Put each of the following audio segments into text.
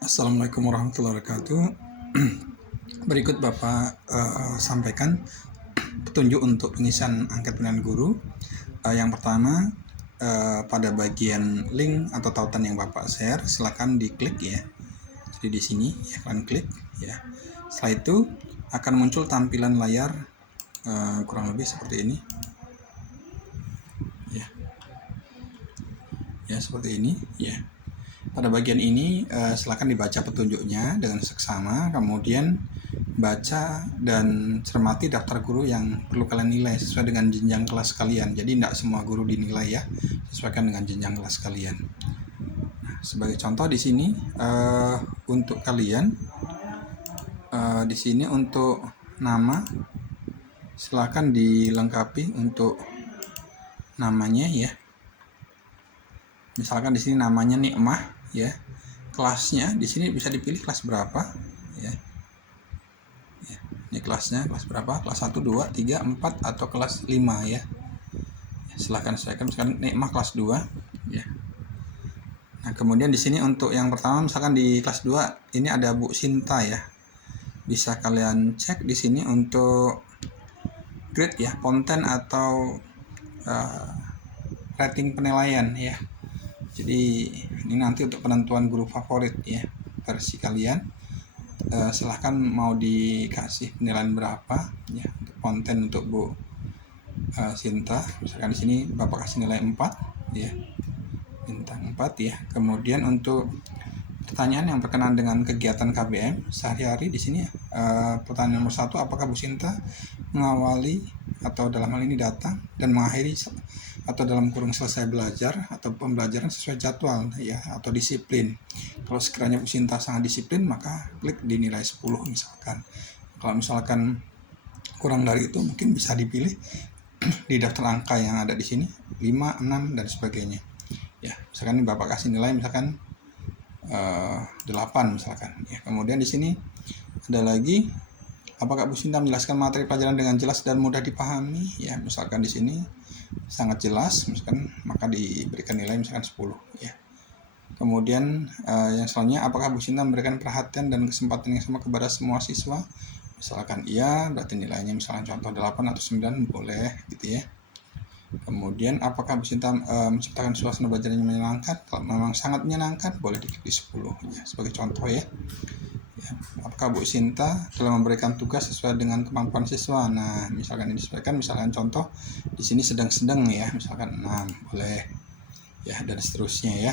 Assalamualaikum warahmatullahi wabarakatuh. Berikut Bapak sampaikan petunjuk untuk pengisian angket pilihan guru. Yang pertama, pada bagian link atau tautan yang Bapak share, silakan diklik ya. Jadi di sini ya, kalian klik ya. Setelah itu akan muncul tampilan layar kurang lebih seperti ini. Ya, seperti ini ya. Pada bagian ini silakan dibaca petunjuknya dengan seksama, kemudian baca dan cermati daftar guru yang perlu kalian nilai sesuai dengan jenjang kelas kalian. Jadi tidak semua guru dinilai ya, sesuaikan dengan jenjang kelas kalian. Nah, sebagai contoh di sini untuk kalian di sini untuk nama silakan dilengkapi untuk namanya ya. Misalkan di sini namanya Nikmah ya, kelasnya di sini bisa dipilih kelas berapa ya. Ini kelasnya kelas berapa, kelas 1, 2, 3, 4 atau kelas 5 ya. Silahkan sesuaikan, misalkan Nikmah kelas 2 ya. Nah kemudian di sini untuk yang pertama misalkan di kelas 2 ini ada Bu Sinta ya, bisa kalian cek di sini untuk grade ya, konten atau rating penilaian ya. Jadi ini nanti untuk penentuan guru favorit ya versi kalian. Silahkan mau dikasih penilaian berapa ya untuk konten untuk Bu Sinta. Misalkan di sini Bapak kasih nilai 4 ya, bintang 4 ya. Kemudian untuk pertanyaan yang berkenaan dengan kegiatan KBM sehari-hari di sini pertanyaan nomor 1, apakah Bu Sinta mengawali atau dalam hal ini datang dan mengakhiri atau dalam kurung selesai belajar atau pembelajaran sesuai jadwal ya atau disiplin. Kalau sekiranya Bu Sinta sangat disiplin maka klik di nilai 10 misalkan. Kalau misalkan kurang dari itu mungkin bisa dipilih di daftar angka yang ada di sini 5, 6 dan sebagainya. Ya, misalkan ini Bapak kasih nilai misalkan 8 misalkan ya. Kemudian di sini ada lagi, apakah Bu Sinta menjelaskan materi pelajaran dengan jelas dan mudah dipahami ya, misalkan di sini sangat jelas misalkan, maka diberikan nilai misalkan 10 ya. Kemudian yang selanjutnya, apakah Bu Sinta memberikan perhatian dan kesempatan yang sama kepada semua siswa, misalkan iya, berarti nilainya misalkan contoh 8 atau 9 boleh gitu ya. Kemudian apakah Bu Sinta menciptakan suasana belajar yang menyenangkan, kalau memang sangat menyenangkan boleh diklik di 10 ya, sebagai contoh ya. Apakah Bu Sinta telah memberikan tugas sesuai dengan kemampuan siswa. Nah misalkan ini disesuaikan, misalkan contoh di sini sedang-sedang ya, misalkan 6 boleh ya, dan seterusnya ya.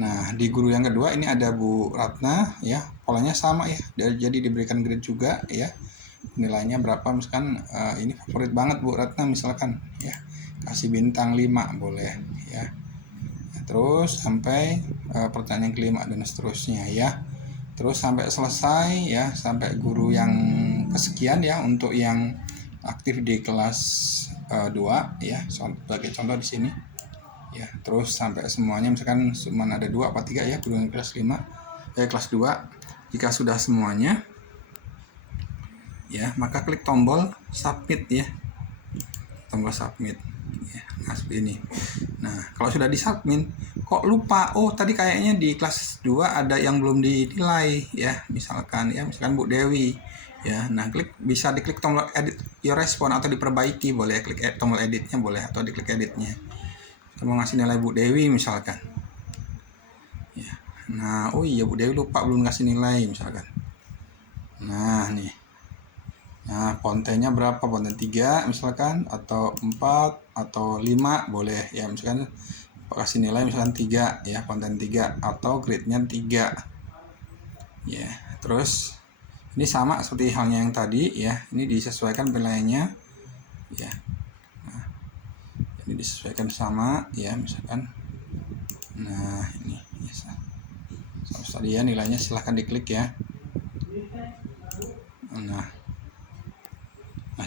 Nah di guru yang kedua ini ada Bu Ratna ya, polanya sama ya, jadi diberikan grade juga ya, nilainya berapa misalkan ini favorit banget Bu Ratna misalkan ya, kasih bintang 5 boleh ya. Terus sampai pertanyaan kelima dan seterusnya ya. Terus sampai selesai ya, sampai guru yang kesekian ya untuk yang aktif di kelas 2 ya, sebagai contoh di sini ya. Terus sampai semuanya misalkan cuma ada 2 apa 3 ya, guru yang kelas 5 kelas 2. Jika sudah semuanya ya, maka klik tombol submit ya, tombol submit ya. Nah seperti ini. Nah kalau sudah disubmit kok lupa, oh tadi kayaknya di kelas 2 ada yang belum dinilai ya, misalkan Bu Dewi ya. Nah bisa diklik tombol edit your response atau diperbaiki boleh, klik tombol editnya boleh atau diklik editnya. Kita mau ngasih nilai Bu Dewi misalkan ya. Nah oh iya Bu Dewi lupa belum ngasih nilai misalkan. Nah nih, nah kontennya berapa, konten 3 misalkan atau 4 atau 5 boleh ya, misalkan kasih nilai misalkan 3 ya, konten 3 atau grade-nya 3 ya. Terus ini sama seperti halnya yang tadi ya, ini disesuaikan penilaiannya ya. Nah, ini disesuaikan sama ya misalkan. Nah ini ya, sama tadi ya nilainya, silahkan diklik ya. Nah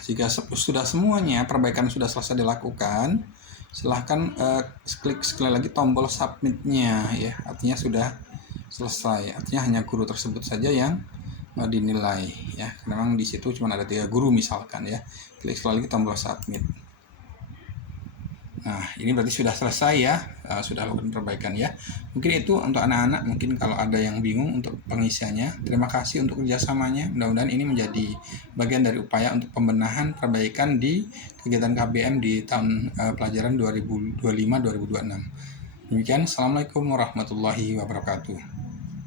jika sudah semuanya perbaikan sudah selesai dilakukan, silahkan klik sekali lagi tombol submitnya ya, artinya sudah selesai, artinya hanya guru tersebut saja yang dinilai ya, memang di situ cuma ada 3 guru misalkan ya. Klik sekali lagi tombol submit. Nah, ini berarti sudah selesai ya, sudah lakukan perbaikan ya. Mungkin itu untuk anak-anak, mungkin kalau ada yang bingung untuk pengisiannya. Terima kasih untuk kerjasamanya. Mudah-mudahan ini menjadi bagian dari upaya untuk pembenahan perbaikan di kegiatan KBM di tahun pelajaran 2025-2026. Demikian, Assalamualaikum warahmatullahi wabarakatuh.